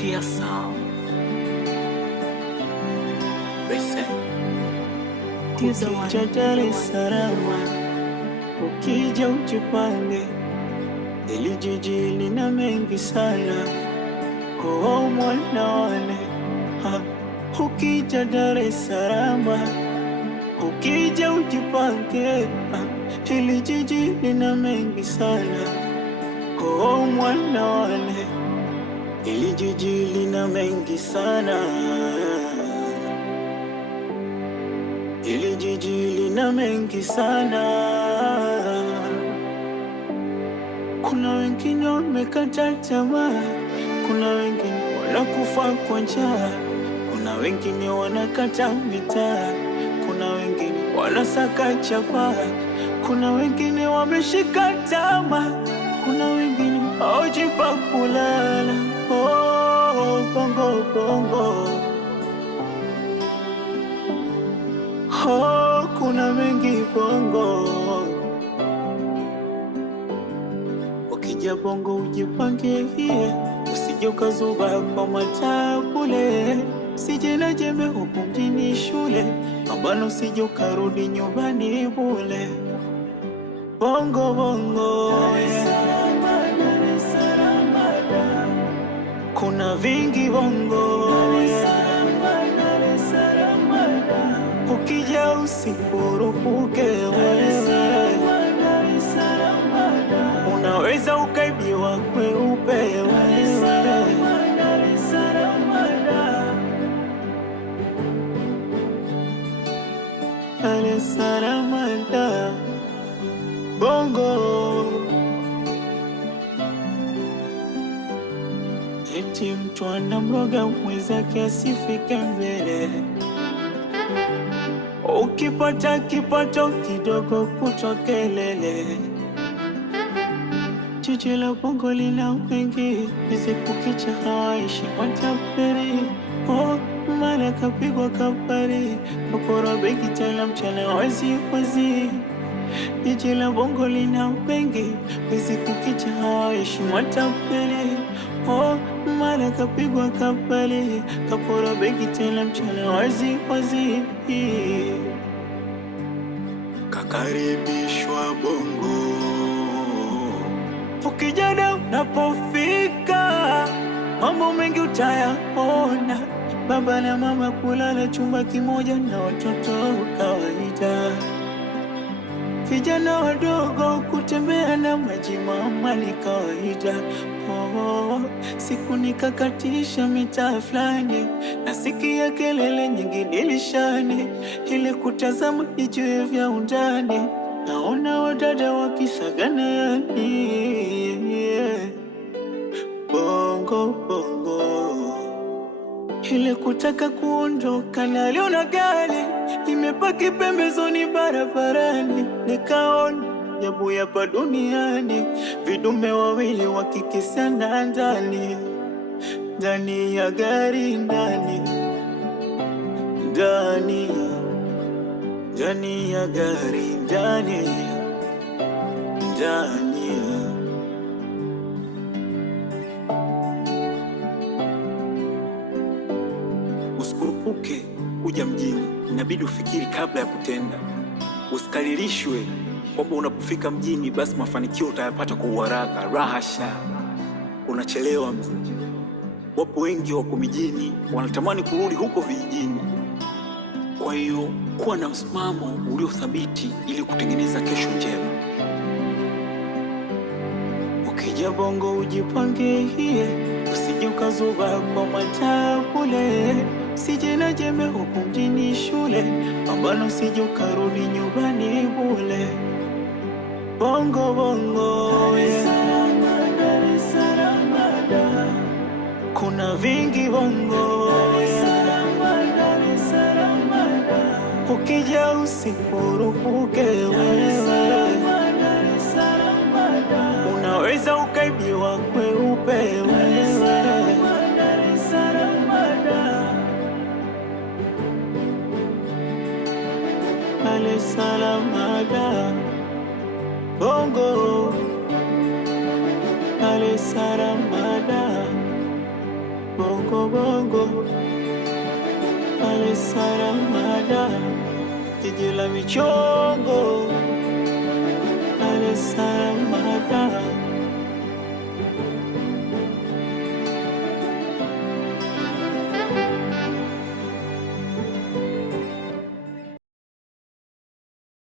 Kia Sound. Listen. Ukija Dar es Salaam, ukija ujipange, ili jiji lina mengi sana. Oh mwana wane, ukija Dar es Salaam, ukija ujipange, ili jiji lina mengi sana. Oh mwana wane, ili jiji lina mengi sana. Ili jiji lina mengi sana. Kuna wengine wamekata tamaa, kuna wengine wanakufa kwa njaa, kuna wengine wanakata mitaa, kuna wengine wanasaka chapa, kuna wengine wameshika tamaa, kuna wengine hawajipa kulala. Oh, bongo bongo. Oh, kuna mengi bongo. Ukija bongo ujipange, usije ukazuba kwa matabule, usije na jembe huku mjini shule, pambano usije ukarudi nyumbani bule. Bongo bongo, Dar es Salaam, kuna vingi bongo. Dar es Salaam, ukija usikurupuke wewe, unaweza ukaibiwa kweupe wewe. Dar es Salaam, Dar es Salaam, bongo. Eti mtu anamroga mwenzake asifike mbele, ukipata kipato kidogo kutwa kelele. Jiji la bongo lina wengi, hizi kukicha hawaishi wataperi. Oh, mara kapigwa kabari, kapora begi tela mchana wazi wazi. Jiji la bongo lina wengi, hizi kukicha hawaishi wataperi. Oh, mara kapigwa kabari, kapora begi tela mchana wazi wazi. Kakaribishwa bongo. Ukijana unapofika, mambo mengi utayaona. Baba na mama kulala chumba kimoja na watoto kawaida. Vijana wadogo kutembea na maji mama ni kawaida. Oh, siku nikakatisha mitaa fulani, nasikia kelele nyingi dirishani, ili kutazama ijue vya undani, naona wadada wakisagana yani. Bongo bongo, ile kutaka kuondoka, naliona gari imepaki pembezoni barabarani, nikaona ajabu hapa duniani, vidume wawili wakikisana ndani ya gari, ndani ya gari, ndani. Usikurupuke kuja mjini, inabidi ufikiri kabla ya kutenda. Usikaririshwe kwamba unapofika mjini basi mafanikio utayapata kwa uharaka. Rahasha, unachelewa mzee. Wapo wengi wako mijini wanatamani kurudi huko vijijini. Kwa hiyo kuwa na msimamo uliothabiti ili kutengeneza kesho njema. Ukija bongo ujipange, usije ukazuba kwa matabule, usije na jembe huku mjini shule, pambano usije ukarudi nyumbani bule. Bongo bongo, Dar es Salaam, kuna vingi bongo. Dar es Salaam, ukija usikurupuke wewe, unaweza ukaibiwa kweupe wewe. Dar es Salaam, Dar es Salaam, bongo. Dar es Salaam, bongo bongo, pale Saramada, jiji la michongo, pale Saramada.